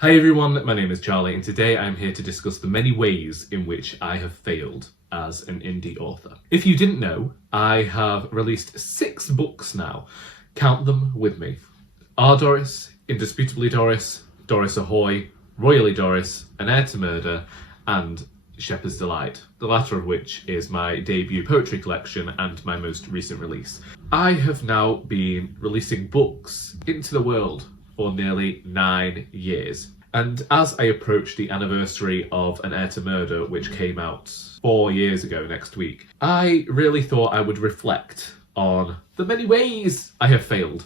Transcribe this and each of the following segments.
Hi everyone, my name is Charlie and today I'm here to discuss the many ways in which I have failed as an indie author. If you didn't know, I have released 6 books now. Count them with me. Our Doris, Indisputably Doris, Doris Ahoy, Royally Doris, An Heir to Murder, and Shepherd's Delight, the latter of which is my debut poetry collection and my most recent release. I have now been releasing books into the world for nearly 9 years. And as I approach the anniversary of An Heir to Murder, which came out 4 years ago next week, I really thought I would reflect on the many ways I have failed.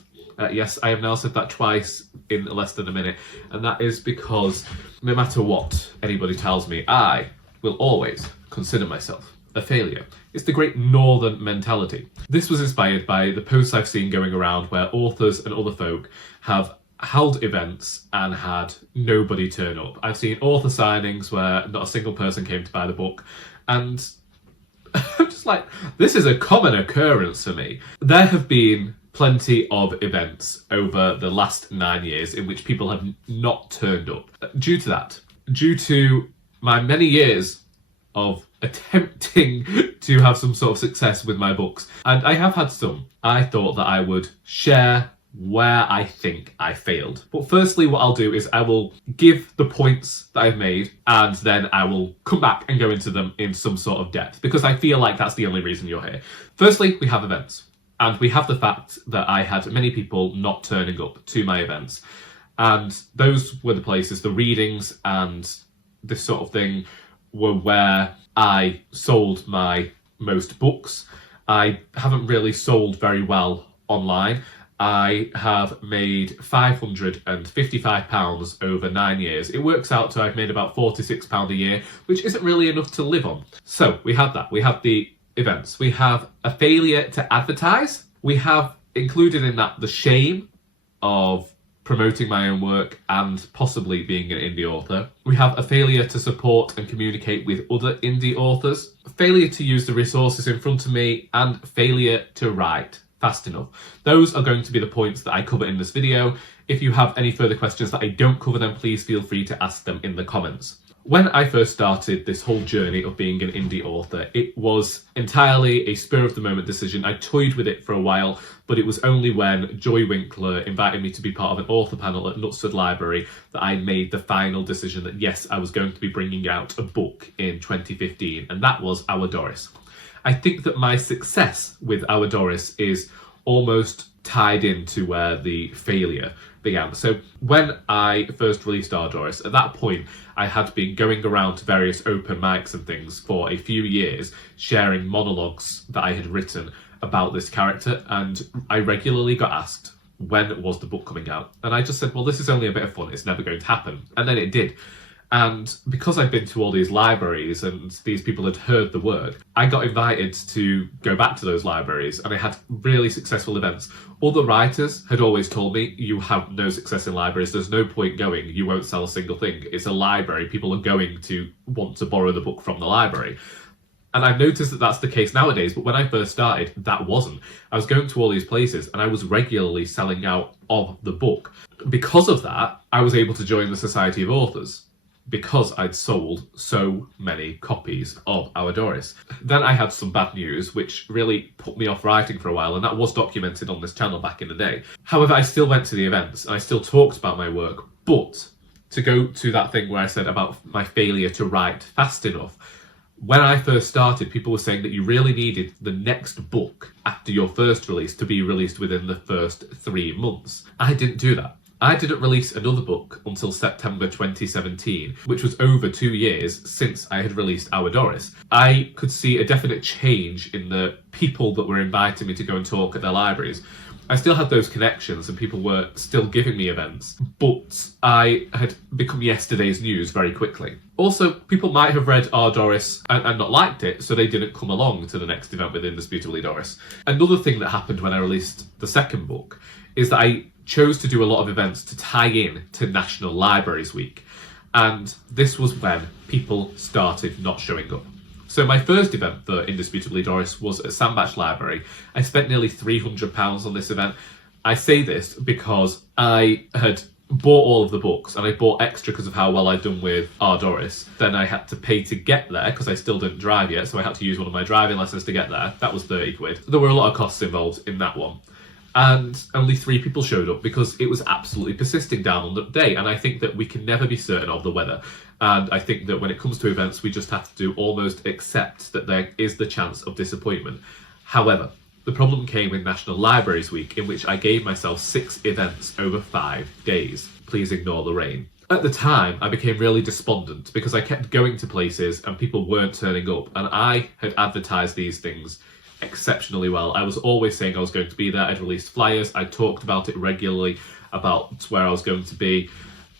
Yes, I have now said that twice in less than a minute, and that is because no matter what anybody tells me, I will always consider myself a failure. It's the great northern mentality. This was inspired by the posts I've seen going around where authors and other folk have held events and had nobody turn up. I've seen author signings where not a single person came to buy the book, and I'm just like, this is a common occurrence for me. There have been plenty of events over the last 9 years in which people have not turned up. Due to my many years of attempting to have some sort of success with my books, and I have had some, I thought that I would share where I think I failed. But firstly, what I'll do is I will give the points that I've made, and then I will come back and go into them in some sort of depth, because I feel like that's the only reason you're here. Firstly, we have events, and we have the fact that I had many people not turning up to my events, and those were the places, the readings and this sort of thing were where I sold my most books. I haven't really sold very well online. I have made £555 over 9 years. It works out to I've made about £46 a year, which isn't really enough to live on. So we have that. We have the events. We have a failure to advertise. We have included in that the shame of promoting my own work and possibly being an indie author. We have a failure to support and communicate with other indie authors, a failure to use the resources in front of me, and failure to write fast enough. Those are going to be the points that I cover in this video. If you have any further questions that I don't cover, then please feel free to ask them in the comments. When I first started this whole journey of being an indie author, it was entirely a spur of the moment decision. I toyed with it for a while, but it was only when Joy Winkler invited me to be part of an author panel at Knutsford Library that I made the final decision that yes, I was going to be bringing out a book in 2015, and that was Our Doris. I think that my success with Our Doris is almost tied into where the failure began. So when I first released Our Doris, at that point I had been going around to various open mics and things for a few years, sharing monologues that I had written about this character, and I regularly got asked, when was the book coming out? And I just said, well, this is only a bit of fun, it's never going to happen. And then it did. And because I've been to all these libraries and these people had heard the word, I got invited to go back to those libraries, and I had really successful events. Other writers had always told me, you have no success in libraries, there's no point going, you won't sell a single thing. It's a library, people are going to want to borrow the book from the library. And I've noticed that that's the case nowadays, but when I first started, that wasn't. I was going to all these places and I was regularly selling out of the book. Because of that, I was able to join the Society of Authors, because I'd sold so many copies of Our Doris. Then I had some bad news, which really put me off writing for a while, and that was documented on this channel back in the day. However, I still went to the events, and I still talked about my work, but to go to that thing where I said about my failure to write fast enough, when I first started, people were saying that you really needed the next book after your first release to be released within the first 3 months. I didn't do that. I didn't release another book until September 2017, which was over 2 years since I had released Our Doris. I could see a definite change in the people that were inviting me to go and talk at their libraries. I still had those connections and people were still giving me events, but I had become yesterday's news very quickly. Also, people might have read Our Doris and not liked it, so they didn't come along to the next event with Indisputably Doris. Another thing that happened when I released the second book is that I chose to do a lot of events to tie in to National Libraries Week. And this was when people started not showing up. So my first event for Indisputably Doris was at Sandbach Library. I spent nearly £300 on this event. I say this because I had bought all of the books, and I bought extra because of how well I'd done with Our Doris. Then I had to pay to get there because I still didn't drive yet, so I had to use one of my driving lessons to get there. That was 30 quid. There were a lot of costs involved in that one. And only 3 people showed up because it was absolutely persisting down on the day. And I think that we can never be certain of the weather. And I think that when it comes to events, we just have to almost accept that there is the chance of disappointment. However, the problem came in National Libraries Week, in which I gave myself 6 events over 5 days. Please ignore the rain. At the time, I became really despondent because I kept going to places and people weren't turning up. And I had advertised these things exceptionally well. I was always saying I was going to be there. I'd released flyers. I talked about it regularly, about where I was going to be.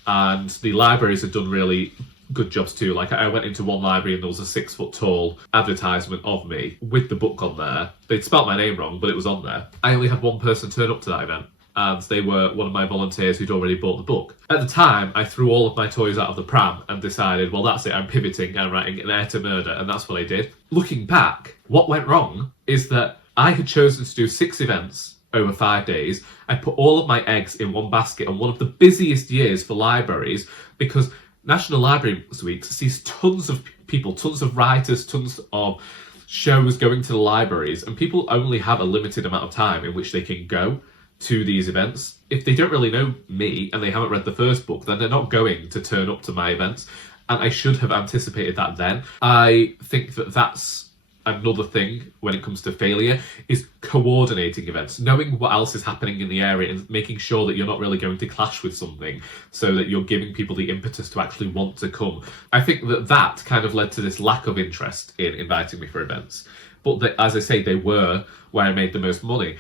And the libraries had done really good jobs too. Like, I went into one library and there was a 6-foot tall advertisement of me with the book on there. They'd spelt my name wrong, but it was on there. I only had one person turn up to that event, and they were one of my volunteers who'd already bought the book. At the time, I threw all of my toys out of the pram and decided, well, that's it, I'm pivoting and writing An Heir to Murder, and that's what I did. Looking back, what went wrong is that I had chosen to do 6 events over 5 days. I put all of my eggs in one basket on one of the busiest years for libraries, because National Libraries Week sees tons of people, tons of writers, tons of shows going to the libraries, and people only have a limited amount of time in which they can go to these events. If they don't really know me and they haven't read the first book, then they're not going to turn up to my events, and I should have anticipated that then. I think that that's another thing when it comes to failure, is coordinating events, knowing what else is happening in the area and making sure that you're not really going to clash with something, so that you're giving people the impetus to actually want to come. I think that that kind of led to this lack of interest in inviting me for events. But as I say, they were where I made the most money.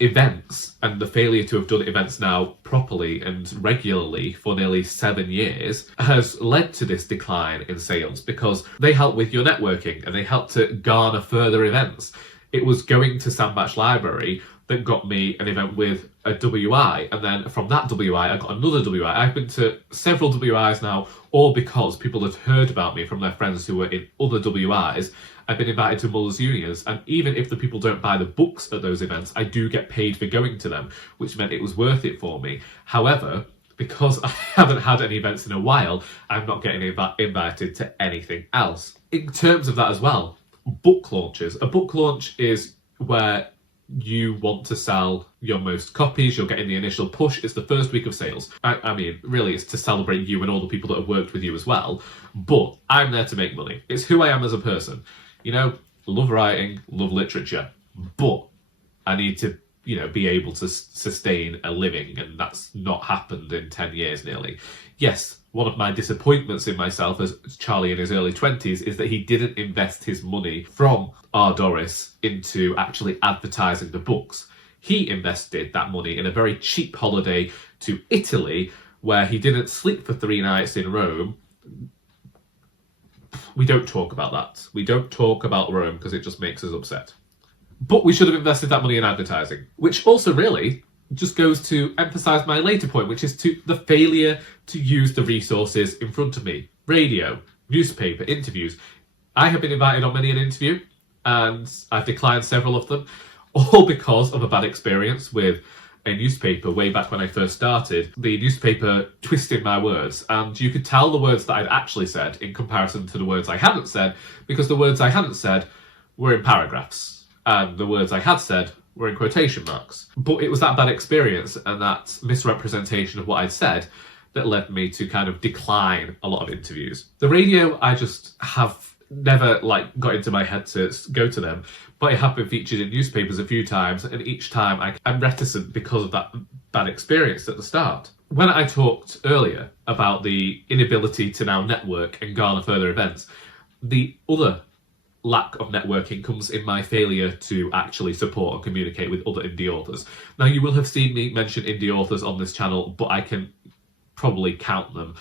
Events, and the failure to have done events now properly and regularly for nearly 7 years, has led to this decline in sales, because they help with your networking and they help to garner further events. It was going to Sandbach Library that got me an event with a WI, and then from that WI I got another WI. I've been to several WIs now, all because people had heard about me from their friends who were in other WIs. I've been invited to Mullers Unions, and even if the people don't buy the books at those events, I do get paid for going to them, which meant it was worth it for me. However, because I haven't had any events in a while, I'm not getting invited to anything else. In terms of that as well, book launches. A book launch is where you want to sell your most copies, you're getting the initial push, it's the first week of sales. I mean, really, it's to celebrate you and all the people that have worked with you as well, but I'm there to make money. It's who I am as a person. You know, love writing, love literature, but I need to, be able to sustain a living, and that's not happened in 10 years nearly. Yes, one of my disappointments in myself as Charlie in his early 20s is that he didn't invest his money from Our Doris into actually advertising the books. He invested that money in a very cheap holiday to Italy, where he didn't sleep for 3 nights in Rome. We don't talk about that. We don't talk about Rome because it just makes us upset. But we should have invested that money in advertising, which also really just goes to emphasise my later point, which is to the failure to use the resources in front of me. Radio, newspaper, interviews. I have been invited on many an interview, and I've declined several of them, all because of a bad experience with a newspaper way back when I first started. The newspaper twisted my words, and you could tell the words that I'd actually said in comparison to the words I hadn't said, because the words I hadn't said were in paragraphs, and the words I had said were in quotation marks. But it was that bad experience and that misrepresentation of what I'd said that led me to kind of decline a lot of interviews. The radio, I just have never got into my head to go to them, but it have been featured in newspapers a few times, and each time I'm reticent because of that bad experience at the start. When I talked earlier about the inability to now network and garner further events, the other lack of networking comes in my failure to actually support and communicate with other indie authors. Now, you will have seen me mention indie authors on this channel, but I can probably count them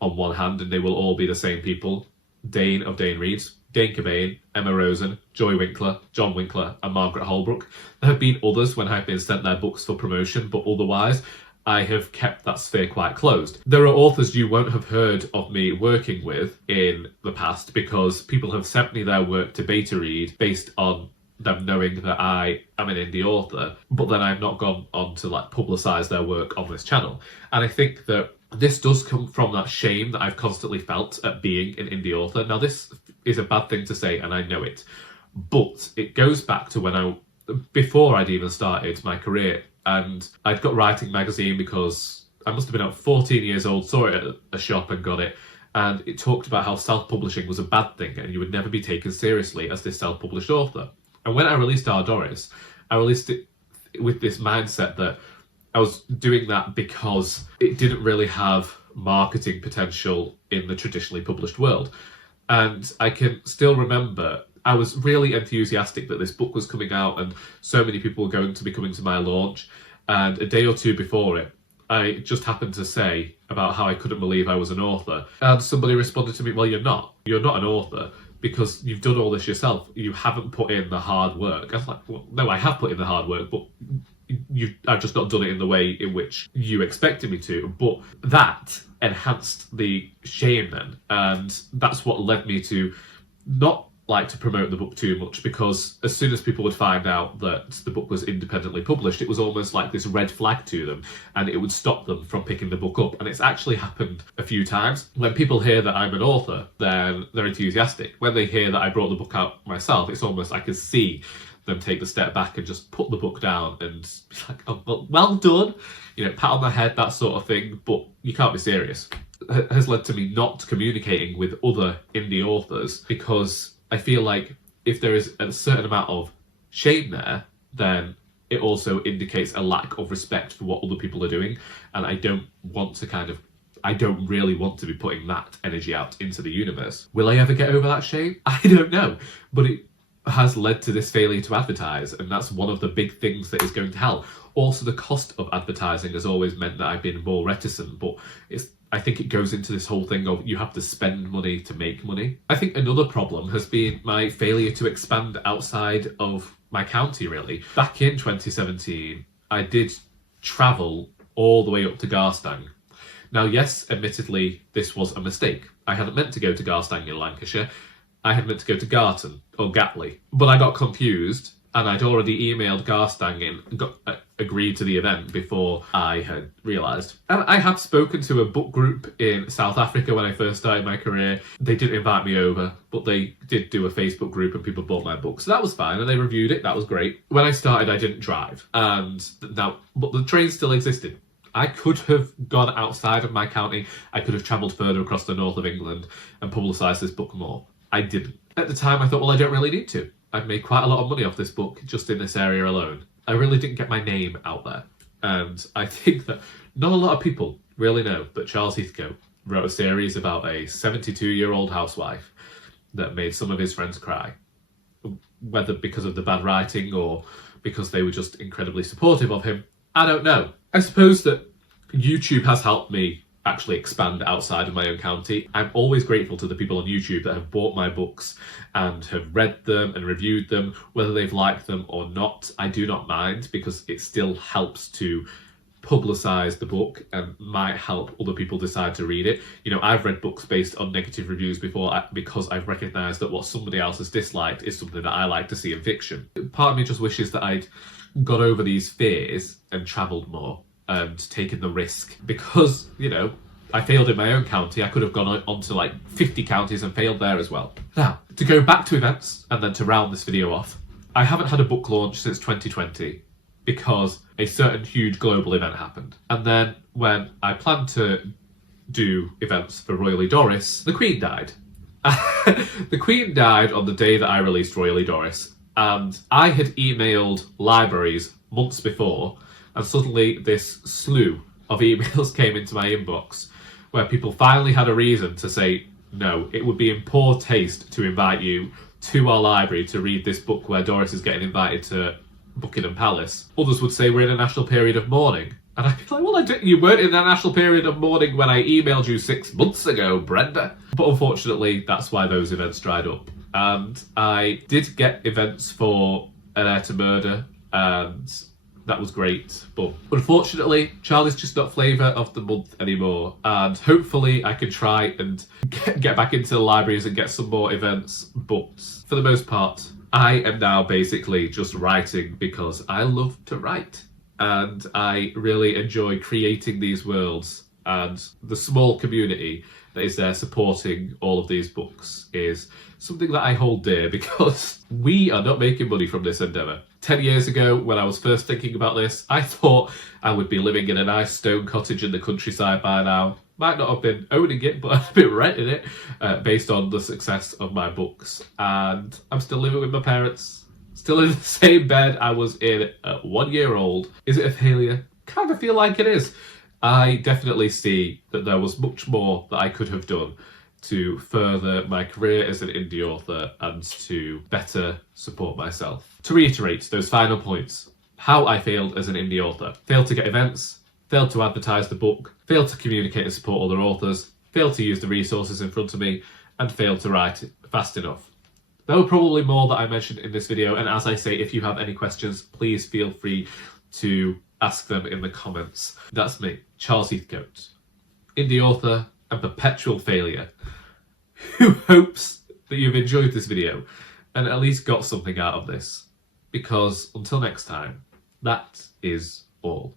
on one hand, and they will all be the same people. Dane of Dane Reads, Dane Cobain, Emma Rosen, Joy Winkler, John Winkler, and Margaret Holbrook. There have been others when I've been sent their books for promotion, but otherwise I have kept that sphere quite closed. There are authors you won't have heard of me working with in the past because people have sent me their work to beta read based on them knowing that I am an indie author, but then I've not gone on to like publicise their work on this channel. And I think that this does come from that shame that I've constantly felt at being an indie author. Now, this is a bad thing to say, and I know it, but it goes back to before I'd even started my career, and I'd got Writing Magazine because I must have been about 14 years old, saw it at a shop and got it. And it talked about how self-publishing was a bad thing and you would never be taken seriously as this self-published author. And when I released Our Doris, I released it with this mindset that I was doing that because it didn't really have marketing potential in the traditionally published world. And I can still remember I was really enthusiastic that this book was coming out and so many people were going to be coming to my launch. And a day or two before it, I just happened to say about how I couldn't believe I was an author. And somebody responded to me, well, you're not. You're not an author because you've done all this yourself. You haven't put in the hard work. I was like, well, no, I have put in the hard work, but I've just not done it in the way in which you expected me to. But that enhanced the shame then. And that's what led me to not like to promote the book too much, because as soon as people would find out that the book was independently published, it was almost like this red flag to them and it would stop them from picking the book up. And it's actually happened a few times. When people hear that I'm an author, then they're enthusiastic. When they hear that I brought the book out myself, it's almost I can see them take the step back and just put the book down and be like, oh, well done, pat on the head, that sort of thing. But you can't be serious. It has led to me not communicating with other indie authors because I feel like if there is a certain amount of shame there, then it also indicates a lack of respect for what other people are doing. And I don't really want to be putting that energy out into the universe. Will I ever get over that shame? I don't know. But it has led to this failure to advertise. And that's one of the big things that is going to hell. Also, the cost of advertising has always meant that I've been more reticent, but I think it goes into this whole thing of you have to spend money to make money. I think another problem has been my failure to expand outside of my county, really. Back in 2017, I did travel all the way up to Garstang. Now, yes, admittedly, this was a mistake. I hadn't meant to go to Garstang in Lancashire. I had meant to go to Garton or Gatley, but I got confused and I'd already emailed Garstang and agreed to the event before I had realised. And I have spoken to a book group in South Africa when I first started my career. They didn't invite me over, but they did do a Facebook group and people bought my book. So that was fine and they reviewed it. That was great. When I started, I didn't drive. But the train still existed. I could have gone outside of my county. I could have travelled further across the north of England and publicised this book more. I didn't. At the time, I thought, well, I don't really need to. I've made quite a lot of money off this book just in this area alone. I really didn't get my name out there. And I think that not a lot of people really know that Charles Heathcote wrote a series about a 72-year-old housewife that made some of his friends cry. Whether because of the bad writing or because they were just incredibly supportive of him, I don't know. I suppose that YouTube has helped me actually expand outside of my own county. I'm always grateful to the people on YouTube that have bought my books and have read them and reviewed them, whether they've liked them or not. I do not mind because it still helps to publicise the book and might help other people decide to read it. I've read books based on negative reviews before because I've recognised that what somebody else has disliked is something that I like to see in fiction. Part of me just wishes that I'd got over these fears and travelled more and taken the risk because, I failed in my own county. I could have gone on to like 50 counties and failed there as well. Now, to go back to events and then to round this video off, I haven't had a book launch since 2020 because a certain huge global event happened. And then when I planned to do events for Royally Doris, the Queen died. The Queen died on the day that I released Royally Doris. And I had emailed libraries months before, and suddenly this slew of emails came into my inbox where people finally had a reason to say, no, it would be in poor taste to invite you to our library to read this book where Doris is getting invited to Buckingham Palace. Others would say we're in a national period of mourning. And I'd be like, well, you weren't in a national period of mourning when I emailed you 6 months ago, Brenda. But unfortunately, that's why those events dried up. And I did get events for An Heir to Murder, and that was great. But unfortunately, Charlie's just not flavour of the month anymore. And hopefully I can try and get back into the libraries and get some more events. But for the most part, I am now basically just writing because I love to write. And I really enjoy creating these worlds, and the small community that is there supporting all of these books is something that I hold dear, because we are not making money from this endeavour. 10 years ago, when I was first thinking about this, I thought I would be living in a nice stone cottage in the countryside by now. Might not have been owning it, but I've been renting it based on the success of my books. And I'm still living with my parents. Still in the same bed I was in at 1 year old. Is it a failure? Kind of feel like it is. I definitely see that there was much more that I could have done to further my career as an indie author and to better support myself. To reiterate those final points, how I failed as an indie author. Failed to get events, failed to advertise the book, failed to communicate and support other authors, failed to use the resources in front of me, and failed to write fast enough. There were probably more that I mentioned in this video, and as I say, if you have any questions, please feel free to ask them in the comments. That's me, Charles Heathcote, indie author and perpetual failure, who hopes that you've enjoyed this video and at least got something out of this, because until next time, that is all.